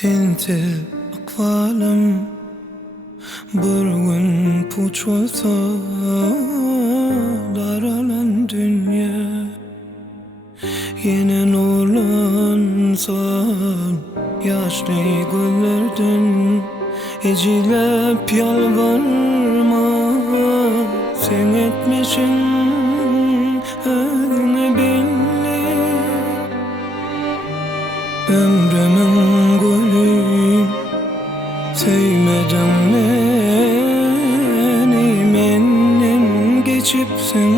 Tintil akvalim bir gün puç olsa daralan dünya yine nurlansa yaşlı güllerden ecilep yalvarma sen etmişin ne belli ömrümün gülü sevmeden beni menden geçipsin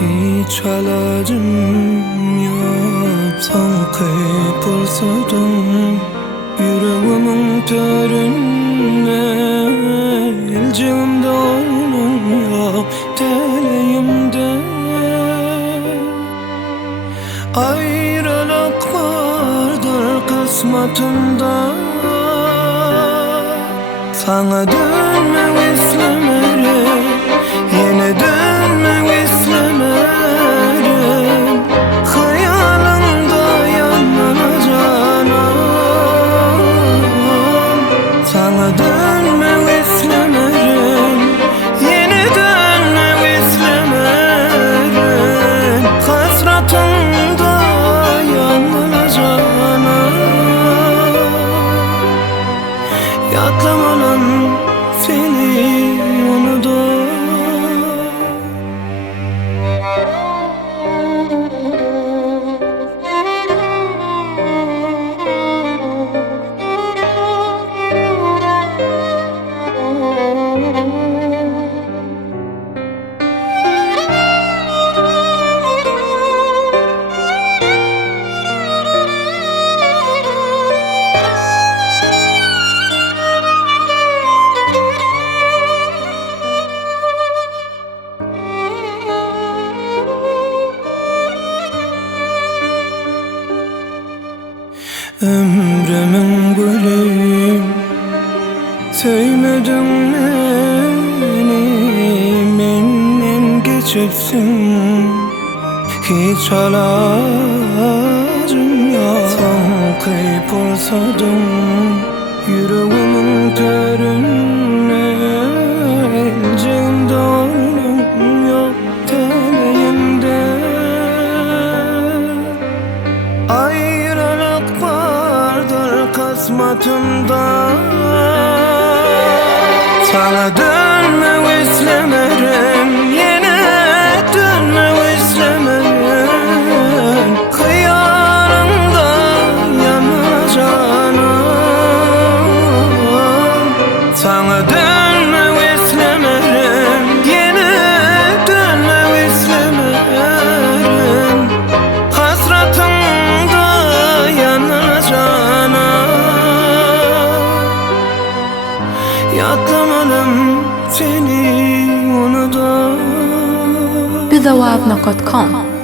hiç halacım yok sanki pırsadım yüreğimin töründe elcimde onun yok teleğimde ayrılık vardır kısmetinde sana dönmek istemerim yine dönmek istemerim hayalımda yanılacağım sana dönmek istemerim yine dönmek istemerim hasratımda yanılacağım yatlamalan seni unutur ömrümün gülü sevmedin beni menden geçipsin hiç halacım yok sanki pırsadım yüreğimin töründe elcimde onun yok teleğimde ayrılık vardır kısmetinde sana dönmek istemerim yine dönmek istemerim kıyarımda yanacağım sana dönmek istemerim yine dönmek istemerim hasratımda yanacağım yatlamadım seni unutur بذوابنا.com